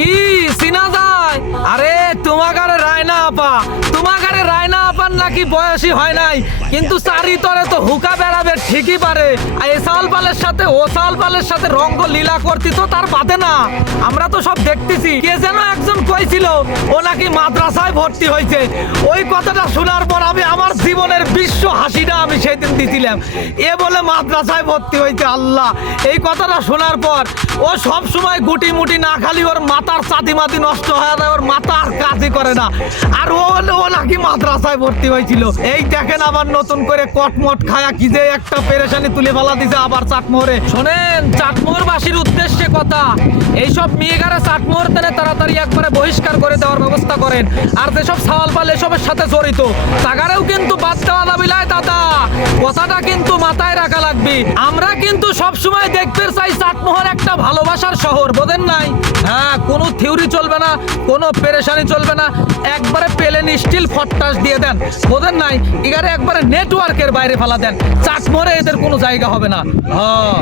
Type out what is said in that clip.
কি চিনা যায়? আরে তোমাকারে রায়না আপা, তোমাকারে রায়না আপার নাকি বয়সী হয় নাই, কিন্তু চারিতরে তো হুকা বেড়াবে ঠিকই পারে। আর এ সাল পালের সাথে ও সাল পালের সাথে রঙ্গ লীলা করতি তো তার বাদে না, আমরা তো সব দেখতেছি। কে যেন একজন কইছিল ও নাকি মাদ্রাসায় ভর্তি হয়েছে। ওই কথাটা শোনার পর আমি আমার জীবনের বিশ্ব হাসিটা আমি সেদিন দিছিলাম। এ বলে মাদ্রাসায় ভর্তি হয়েছে, আল্লাহ! এই কথাটা শোনার পর ও সব সময় গুটি মুটি না খালি ওর মাথার চাঁদি মাতি নষ্ট হয়ে যায়, ওর মাথা আর কাজই করে না। আর ও নাকি মাদ্রাসায় ভর্তি হয়েছিল। এই দেখেন আবার নতুন করে কটমট খায়া কি যে একটা পেরেশানি তুলে ফেলা দিছে আবার চাটমোহরে। শোনেন, চাটমোহরবাসীর উদ্দেশ্যে কথা, এইসব মেয়েগারা চাটমোহর তেনে তাড়াতাড়ি একবারে বহিষ্কার করে দেওয়ার ব্যবস্থা করেন। আর যেসব সাওয়াল পাল এসবের সাথে জড়িত তাগারেও কিন্তু বাদ দেওয়া যাবে না দাদা, কথাটা কিন্তু মাথায় রাখা লাগবে। আমরা কিন্তু সব সময় দেখতে চাই চাটমোহর একটা ভালোবাসার শহর, বোঝেন নাই? হ্যাঁ, কোনো থিওরি চলবে না, কোনো পেরেশানি চলবে না, একবারে প্লেন স্টিল ফট্টাস দিয়ে দেন, বোঝেন নাই? এগারে একবারে নেটওয়ার্কের বাইরে ফেলা দেন, চাটমোহরে এদের কোনো জায়গা হবে না। হ্যাঁ।